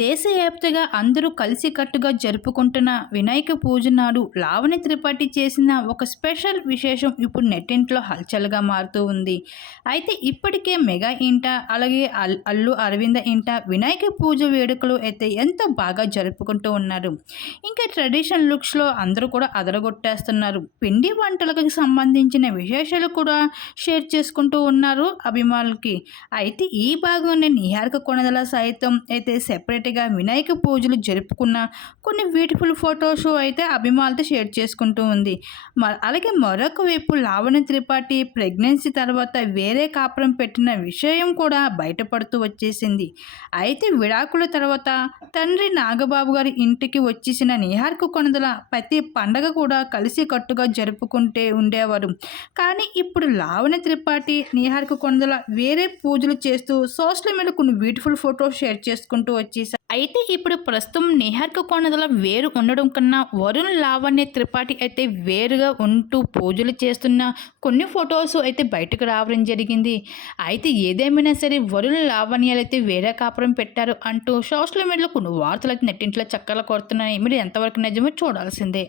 దేశవ్యాప్తంగా అందరూ కలిసికట్టుగా జరుపుకుంటున్న వినాయక పూజ నాడు లావణ్య త్రిపాఠి చేసిన ఒక స్పెషల్ విశేషం ఇప్పుడు నెట్టింట్లో హల్చల్గా మారుతూ ఉంది. అయితే ఇప్పటికే మెగా ఇంట అలాగే అల్ అల్లు అరవింద ఇంట వినాయక పూజ వేడుకలు అయితే ఎంతో బాగా జరుపుకుంటూ ఉన్నారు. ఇంకా ట్రెడిషనల్ లుక్స్లో అందరూ కూడా అదరగొట్టేస్తున్నారు. పిండి వంటలకు సంబంధించిన విశేషాలు కూడా షేర్ చేసుకుంటూ ఉన్నారు అభిమానులకి. అయితే ఈ భాగంలో నిహారిక కొనదల సైతం అయితే సెపరేట్ సెపరేట్గా వినాయక పూజలు జరుపుకున్న కొన్ని బ్యూటిఫుల్ ఫొటోస్ అయితే అభిమానులతో షేర్ చేసుకుంటూ ఉంది. మ- అలాగే మరొక వైపు లావణ్య త్రిపాఠి ప్రెగ్నెన్సీ తర్వాత వేరే కాపురం పెట్టిన విషయం కూడా బయటపడుతూ వచ్చేసింది. అయితే విడాకుల తర్వాత తండ్రి నాగబాబు గారి ఇంటికి వచ్చేసిన నిహార్కు కొనదల ప్రతి పండగ కూడా కలిసి కట్టుగా జరుపుకుంటే ఉండేవారు. కానీ ఇప్పుడు లావణ్య త్రిపాఠి నిహార్కు కొనదల వేరే పూజలు చేస్తూ సోషల్ మీడియా కొన్ని బ్యూటిఫుల్ ఫొటోస్ షేర్ చేసుకుంటూ వచ్చేసారు అయితే ఇప్పుడు ప్రస్తుతం నిహార్క కొండల వేరు ఉండడం కన్నా వరుణ్ లావణ్య త్రిపాఠి అయితే వేరుగా ఉంటూ పూజలు చేస్తున్న కొన్ని ఫొటోస్ అయితే బయటకు రావడం జరిగింది. అయితే ఏదేమైనా సరే వరుణ్ లావణ్యాలు అయితే వేరే కాపురం పెట్టారు అంటూ సోషల్ మీడియాలో కొన్ని వార్తలు అయితే నెట్టింట్లో చక్కగా కొడుతున్నాయి. మీరు ఎంతవరకు నిజమో చూడాల్సిందే.